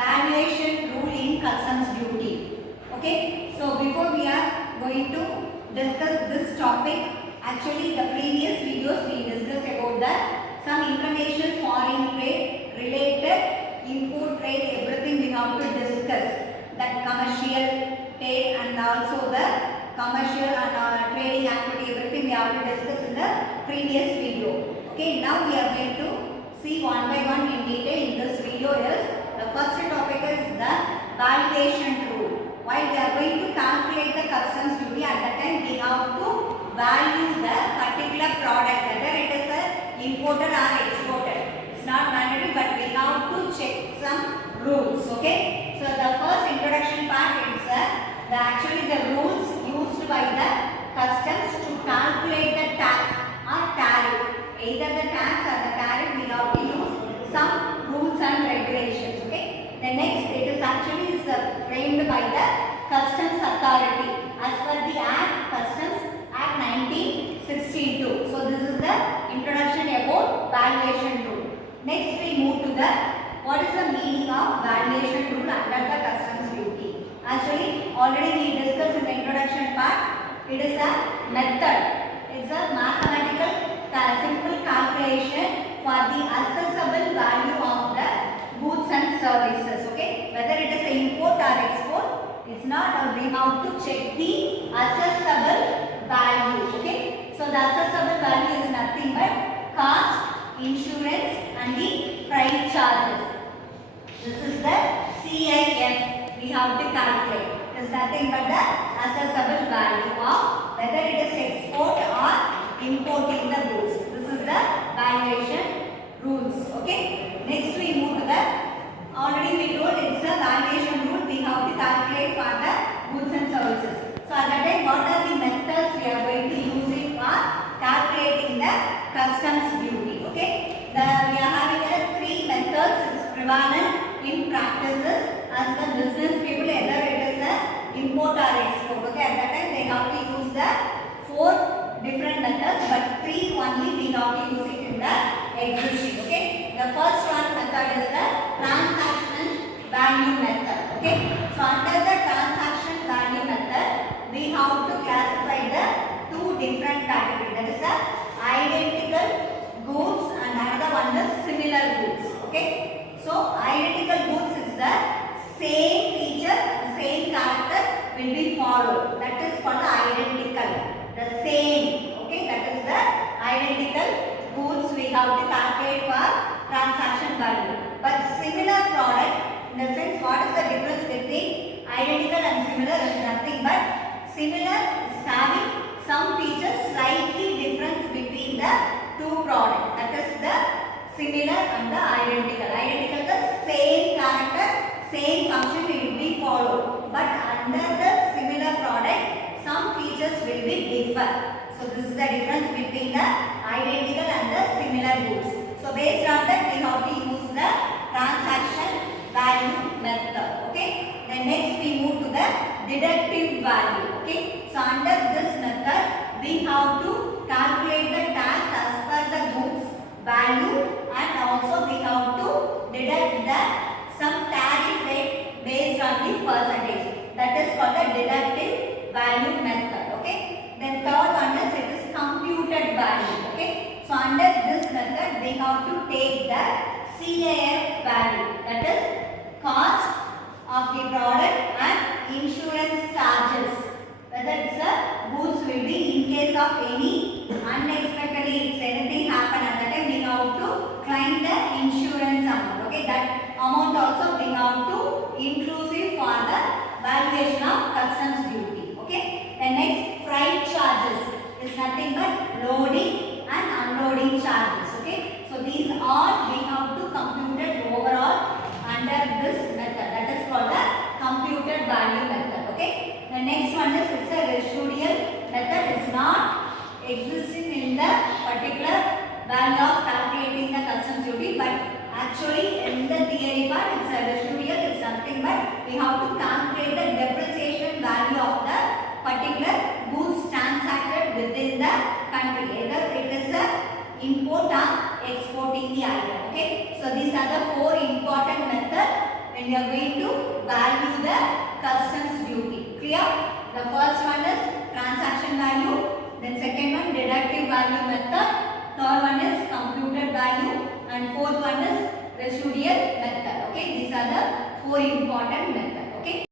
valuation rule in customs duty. Okay, so before we are going to discuss this topic, actually the previous videos we discussed about the some international foreign trade related import trade, everything we have to discuss, that commercial trade and also the commercial and trading activity, everything we have to discuss in the previous video. Okay, now we are going to see one by one in detail in this video. Is the first topic is the valuation rule. While we are going to calculate the customs duty, at that time we have to value the particular product, whether it is imported or exported. It's not mandatory, but we have to check some rules. Okay, so the first introduction part is actually the rules used by the customs to calculate the tax or tariff. Either the tax or the tariff, we have to use some rules and regulations. Okay, the next, it is actually framed by the customs authority as per the Act, Customs Act 1962. So this is the introduction about valuation rule. Next we move to the what is the meaning of valuation rule under the customs duty. Actually already we discussed in the introduction part. It is a method. It's a mathematical simple calculation for the assessable value of the goods and services. Okay, whether it is import or export, it's not, we have to check the assessable value. Okay, so the assessable value is nothing but cost, insurance and the freight charges. This is the CIF we have to calculate. It is nothing but the assessable value of whether it is export or importing the goods. This is the valuation rules. Okay, next we move to the, already we told it's the valuation rule we have to calculate for the goods and services. So at that time, what are the methods we are going to use it for calculating the customs duty? Okay, we are having three methods is prevalent in practices as the business people, either it is import or export. Okay, at that time they have to use the four different methods, but three only we have to use it in the existing. Okay, the first one method is the transaction value method. Okay, so under the transaction value method, we have to classify the two different categories. That is the identical goods and another one is similar goods. Okay, so identical goods is the same feature and same character will be followed. That is called identical. The same. Okay, that is the identical goods we have to calculate for transaction value. But similar product, in the sense, what is the difference between identical and similar is nothing but similar is having some features slightly difference between the two products. That is the similar and the identical. Identical, the same character, same function will be followed. But under the similar product, some features will be different. So this is the difference between the identical and the similar goods. So based on that, we have to use the transaction value method. Okay. Then next we move to the deductive value. Okay. So under this method, we have to calculate the tax as per the goods value, and also we have to deduct the some tariff rate based on the percentage. That is called the deductive value method. Okay. Then third one is it is computed value. Okay. So under this method, we have to take the CIF value, that is cost of the product and insurance charges. Whether it's a goods will be in case of any unexpectedly if anything happen at that time, we have to claim the insurance amount. Okay, that amount also we have to inclusive for the valuation of customs duty. Okay, the next freight charges is nothing but loading and unloading charges. Okay, so these all we have to compute it overall under this method, that is called the computed value method. Okay, the next one is it's a residual method. Is not existing in the particular value of calculating the customs duty, but actually in the theory part it's a residual. It's nothing but we have to calculate the depreciation value of the particular goods transacted within the country. Either it is a import or exporting the item. Okay, so these are the four important methods when you are going to value the customs duty. Clear? The first one is transaction value, then second one deductive value method, third one is computed value, and fourth one is residual method. Okay, these are the four important methods. Okay.